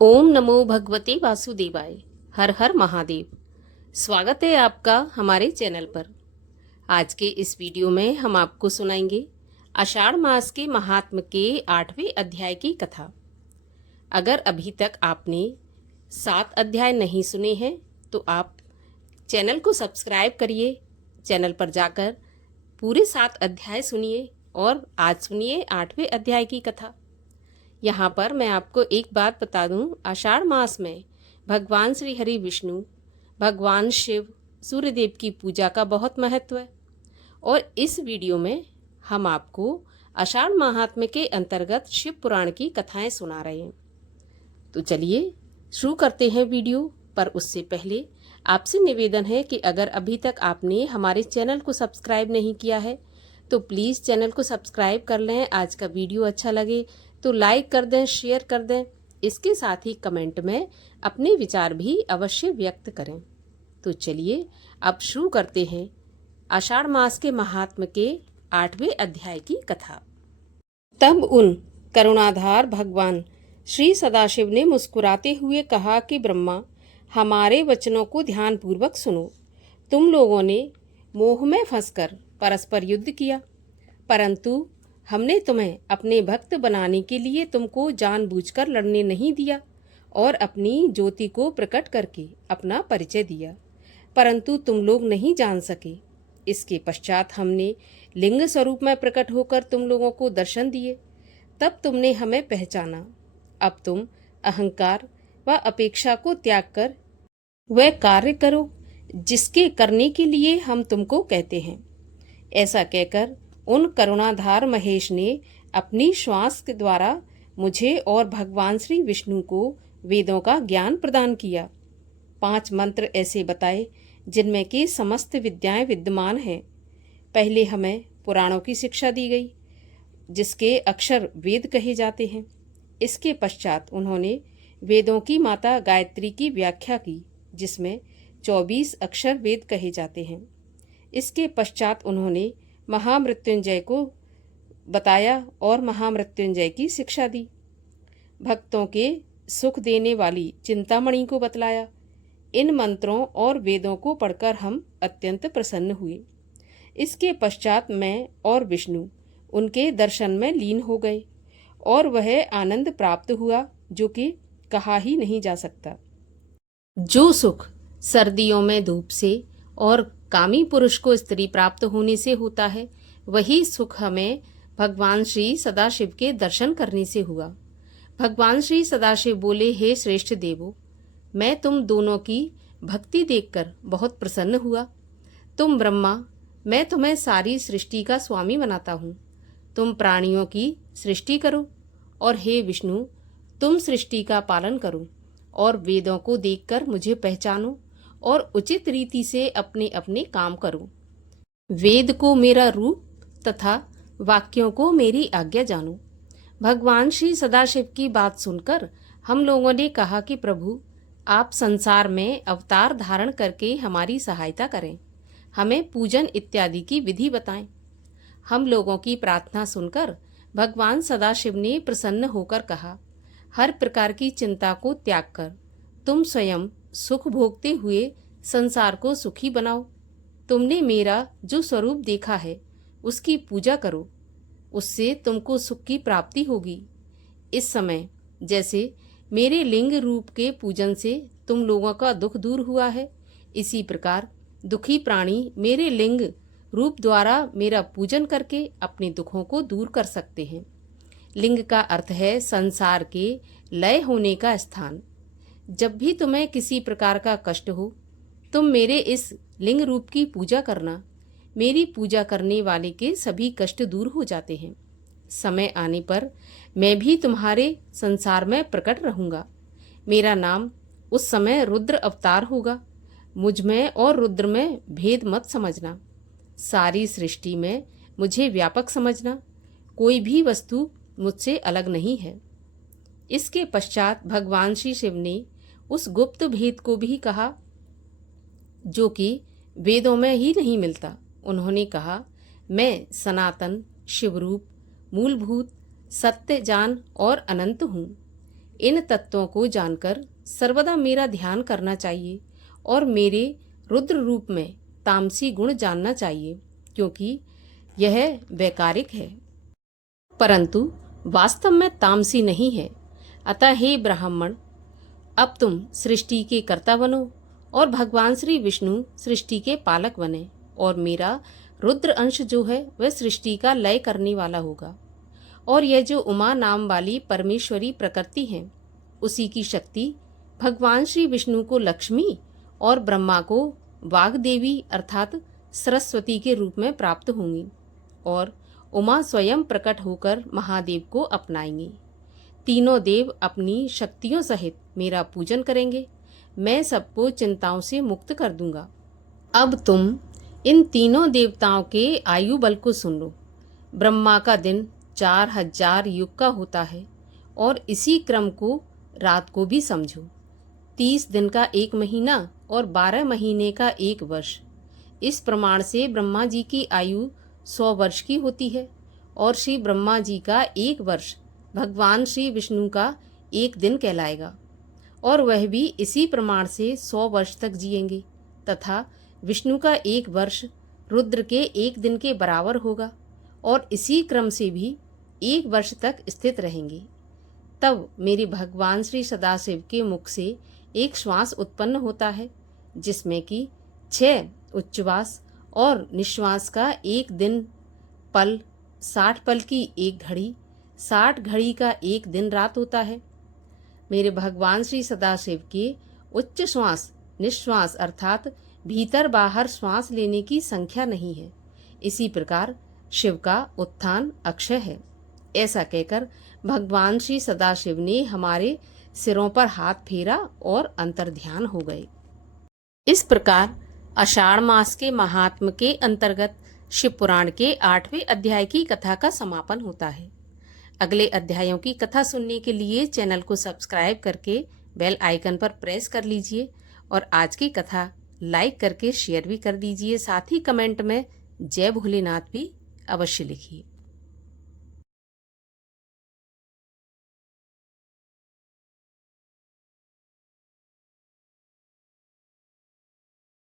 ओम नमो भगवते वासुदेवाय। हर हर महादेव। स्वागत है आपका हमारे चैनल पर। आज के इस वीडियो में हम आपको सुनाएंगे आषाढ़ मास के महात्म के 8वें अध्याय की कथा। अगर अभी तक आपने 7 अध्याय नहीं सुने हैं तो आप चैनल को सब्सक्राइब करिए। चैनल पर जाकर पूरे 7 अध्याय सुनिए और आज सुनिए 8वें अध्याय की कथा। यहाँ पर मैं आपको एक बात बता दूं, आषाढ़ मास में भगवान श्री हरि विष्णु, भगवान शिव, सूर्यदेव की पूजा का बहुत महत्व है। और इस वीडियो में हम आपको आषाढ़ महात्म्य के अंतर्गत शिव पुराण की कथाएं सुना रहे हैं। तो चलिए शुरू करते हैं वीडियो। पर उससे पहले आपसे निवेदन है कि अगर अभी तक आपने हमारे चैनल को सब्सक्राइब नहीं किया है तो प्लीज़ चैनल को सब्सक्राइब कर लें। आज का वीडियो अच्छा लगे तो लाइक कर दें, शेयर कर दें। इसके साथ ही कमेंट में अपने विचार भी अवश्य व्यक्त करें। तो चलिए अब शुरू करते हैं आषाढ़ मास के महात्म्य के 8वें अध्याय की कथा। तब उन करुणाधार भगवान श्री सदाशिव ने मुस्कुराते हुए कहा कि ब्रह्मा, हमारे वचनों को ध्यानपूर्वक सुनो। तुम लोगों ने मोह में फंसकर परस्पर युद्ध किया, परंतु हमने तुम्हें अपने भक्त बनाने के लिए तुमको जानबूझकर लड़ने नहीं दिया और अपनी ज्योति को प्रकट करके अपना परिचय दिया, परंतु तुम लोग नहीं जान सके। इसके पश्चात हमने लिंग स्वरूप में प्रकट होकर तुम लोगों को दर्शन दिए, तब तुमने हमें पहचाना। अब तुम अहंकार व अपेक्षा को त्याग कर वह कार्य करो जिसके करने के लिए हम तुमको कहते हैं। ऐसा कहकर उन करुणाधार महेश ने अपनी श्वास के द्वारा मुझे और भगवान श्री विष्णु को वेदों का ज्ञान प्रदान किया। 5 मंत्र ऐसे बताए जिनमें कि समस्त विद्याएं विद्यमान हैं। पहले हमें पुराणों की शिक्षा दी गई जिसके अक्षर वेद कहे जाते हैं। इसके पश्चात उन्होंने वेदों की माता गायत्री की व्याख्या की जिसमें 24 अक्षर वेद कहे जाते हैं। इसके पश्चात उन्होंने महामृत्युंजय को बताया और महामृत्युंजय की शिक्षा दी। भक्तों के सुख देने वाली चिंतामणि को बतलाया। इन मंत्रों और वेदों को पढ़कर हम अत्यंत प्रसन्न हुए। इसके पश्चात मैं और विष्णु उनके दर्शन में लीन हो गए और वह आनंद प्राप्त हुआ जो कि कहा ही नहीं जा सकता। जो सुख सर्दियों में धूप से और कामी पुरुष को स्त्री प्राप्त होने से होता है, वही सुख हमें भगवान श्री सदाशिव के दर्शन करने से हुआ। भगवान श्री सदाशिव बोले, हे श्रेष्ठ देवो, मैं तुम दोनों की भक्ति देखकर बहुत प्रसन्न हुआ। तुम ब्रह्मा, मैं तुम्हें सारी सृष्टि का स्वामी बनाता हूँ। तुम प्राणियों की सृष्टि करो, और हे विष्णु, तुम सृष्टि का पालन करो और वेदों को देखकर मुझे पहचानो और उचित रीति से अपने अपने काम करो। वेद को मेरा रूप तथा वाक्यों को मेरी आज्ञा जानो। भगवान श्री सदाशिव की बात सुनकर हम लोगों ने कहा कि प्रभु, आप संसार में अवतार धारण करके हमारी सहायता करें, हमें पूजन इत्यादि की विधि बताएं। हम लोगों की प्रार्थना सुनकर भगवान सदाशिव ने प्रसन्न होकर कहा, हर प्रकार की चिंता को त्याग कर तुम स्वयं सुख भोगते हुए संसार को सुखी बनाओ। तुमने मेरा जो स्वरूप देखा है उसकी पूजा करो, उससे तुमको सुख की प्राप्ति होगी। इस समय जैसे मेरे लिंग रूप के पूजन से तुम लोगों का दुख दूर हुआ है, इसी प्रकार दुखी प्राणी मेरे लिंग रूप द्वारा मेरा पूजन करके अपने दुखों को दूर कर सकते हैं। लिंग का अर्थ है संसार के लय होने का स्थान। जब भी तुम्हें किसी प्रकार का कष्ट हो, तुम मेरे इस लिंग रूप की पूजा करना। मेरी पूजा करने वाले के सभी कष्ट दूर हो जाते हैं। समय आने पर मैं भी तुम्हारे संसार में प्रकट रहूंगा। मेरा नाम उस समय रुद्र अवतार होगा। मुझ में और रुद्र में भेद मत समझना। सारी सृष्टि में मुझे व्यापक समझना। कोई भी वस्तु मुझसे अलग नहीं है। इसके पश्चात भगवान श्री शिव ने उस गुप्त भेद को भी कहा जो कि वेदों में ही नहीं मिलता। उन्होंने कहा, मैं सनातन शिवरूप मूलभूत सत्य जान और अनंत हूँ। इन तत्वों को जानकर सर्वदा मेरा ध्यान करना चाहिए और मेरे रुद्र रूप में तामसी गुण जानना चाहिए, क्योंकि यह वैकारिक है, परंतु वास्तव में तामसी नहीं है। अतः हे ब्राह्मण, अब तुम सृष्टि के कर्ता बनो और भगवान श्री विष्णु सृष्टि के पालक बने, और मेरा रुद्र अंश जो है वह सृष्टि का लय करने वाला होगा। और यह जो उमा नाम वाली परमेश्वरी प्रकृति है, उसी की शक्ति भगवान श्री विष्णु को लक्ष्मी और ब्रह्मा को वाग्देवी अर्थात सरस्वती के रूप में प्राप्त होंगी, और उमा स्वयं प्रकट होकर महादेव को अपनाएंगी। तीनों देव अपनी शक्तियों सहित मेरा पूजन करेंगे। मैं सबको चिंताओं से मुक्त कर दूंगा। अब तुम इन तीनों देवताओं के आयु बल को सुन लो। ब्रह्मा का दिन 4000 युग का होता है, और इसी क्रम को रात को भी समझो। 30 दिन का 1 महीना और 12 महीने का 1 वर्ष। इस प्रमाण से ब्रह्मा जी की आयु 100 वर्ष की होती है, और श्री ब्रह्मा जी का 1 वर्ष भगवान श्री विष्णु का 1 दिन कहलाएगा, और वह भी इसी प्रमाण से 100 वर्ष तक जिएंगे, तथा विष्णु का 1 वर्ष रुद्र के 1 दिन के बराबर होगा, और इसी क्रम से भी 1 वर्ष तक स्थित रहेंगे। तब मेरे भगवान श्री सदाशिव के मुख से एक श्वास उत्पन्न होता है, जिसमें कि 6 उच्छ्वास और निश्वास का 1 दिन पल, 60 पल की 1 घड़ी, 60 घड़ी का 1 दिन रात होता है। मेरे भगवान श्री सदाशिव के उच्च श्वास निश्वास अर्थात भीतर बाहर श्वास लेने की संख्या नहीं है। इसी प्रकार शिव का उत्थान अक्षय है। ऐसा कहकर भगवान श्री सदाशिव ने हमारे सिरों पर हाथ फेरा और अंतर्ध्यान हो गए। इस प्रकार आषाढ़ मास के महात्म के अंतर्गत शिव पुराण के 8वें अध्याय की कथा का समापन होता है। अगले अध्यायों की कथा सुनने के लिए चैनल को सब्सक्राइब करके बेल आइकन पर प्रेस कर लीजिए, और आज की कथा लाइक करके शेयर भी कर दीजिए। साथ ही कमेंट में जय भोलेनाथ भी अवश्य लिखिए।